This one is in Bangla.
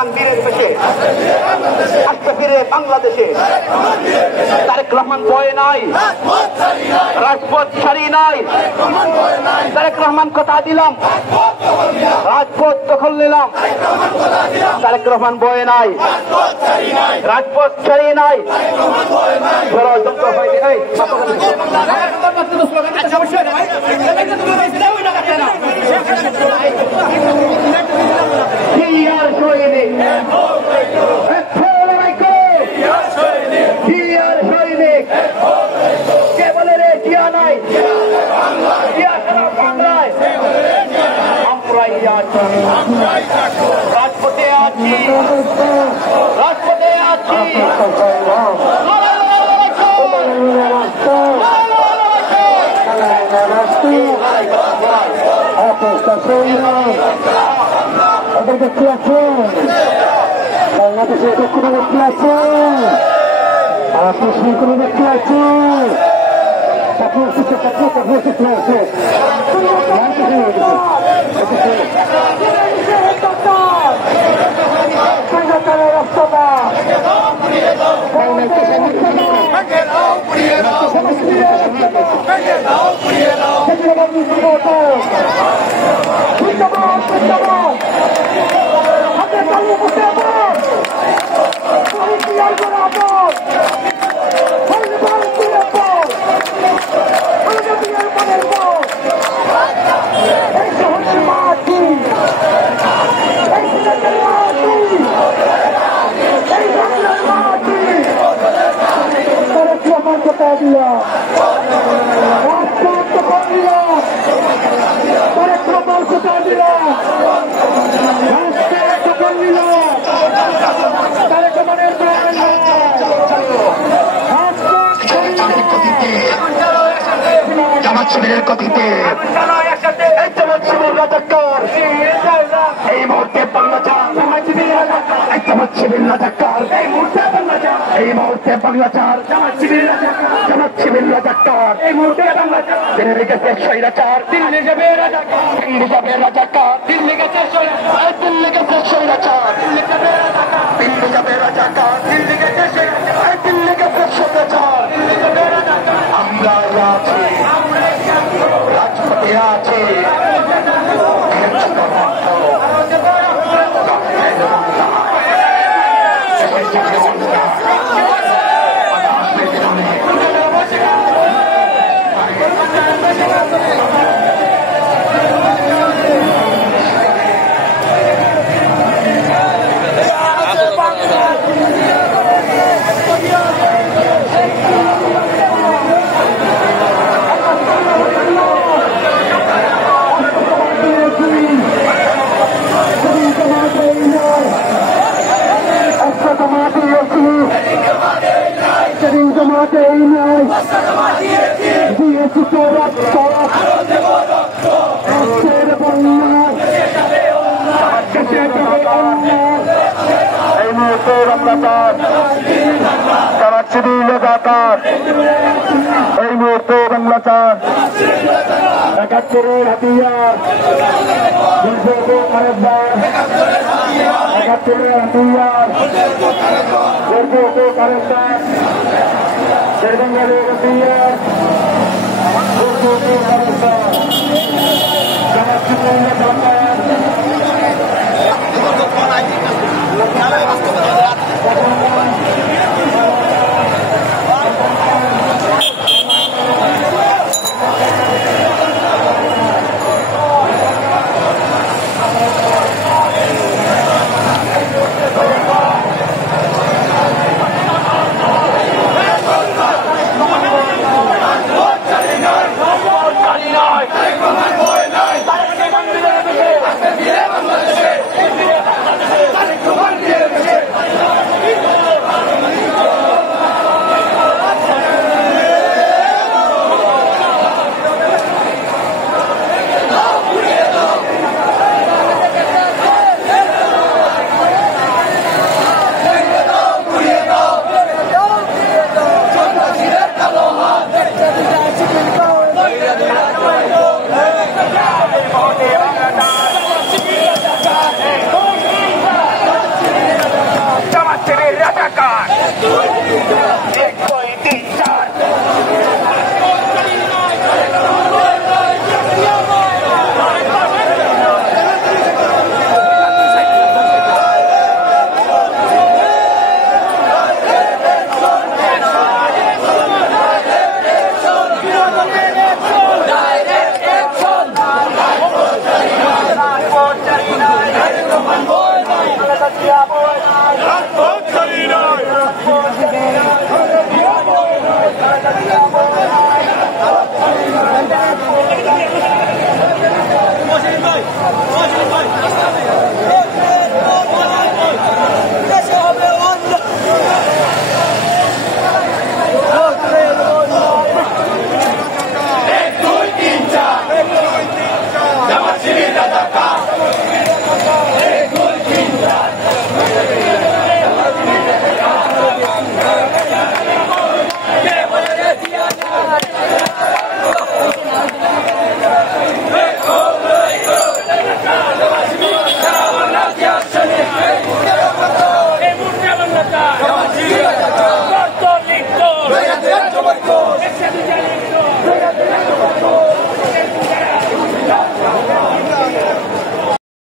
রহমান বীরের বেশে আসতে ফিরে বাংলাদেশে তারেক রহমান বয়ে নাই, রাজপথ ছাড়ি নাই। তারেক রহমান কথা দিলাম, রাজপথ দখল নিলাম। তারেক রহমান বয়ে নাই, রাজপথ ছাড়ি নাই। কে বলে রে জিয়া নাই, জিয়া সারা বাংলায় আমরাই আছি, রাজপথে আছি, রাজপথে আছি। দেখতে আছেন বাংলাদেশের দক্ষিণে দেখতে আছেন, আপনি কোনো দেখতে আছেন, শিবিরের গতিতে এই মুহূর্তে বাংলা চার, শিবির রাজাকার এই মুহূর্তে বাংলা চার, এই মুহূর্তে বাংলা চার, জামাত শিবির রাজাকার এই মুহূর্তে বাংলা চার। দিল্লি গেছে স্বৈরাচার, দিল্লি যাবে রাজাকার, দিল্লি যাবে রাজাকার, দিল্লি গেছে স্বৈরাচার, দিল্লি গেছে স্বৈরাচার, দিল্লি যাবে রাজাকার, দিল্লি যাবে রাজাকার, দিল্লি গেছে স্বৈরাচার, দিল্লি গেছে স্বৈরাচার, দিল্লি যাবে রাজাকার। আমরা আছি, রাজপথে আছি, এই মুহূর্তে বাংলাচার, জামাত শিবির রাজাকার এই মুহূর্তে বাংলাচার, একাত্তরের হাতিয়ার, একাত্তরের হাতিয়ার, বেঙ্গলের হাতিয়ার, জামাত শিবির রাজাকার। লিখতো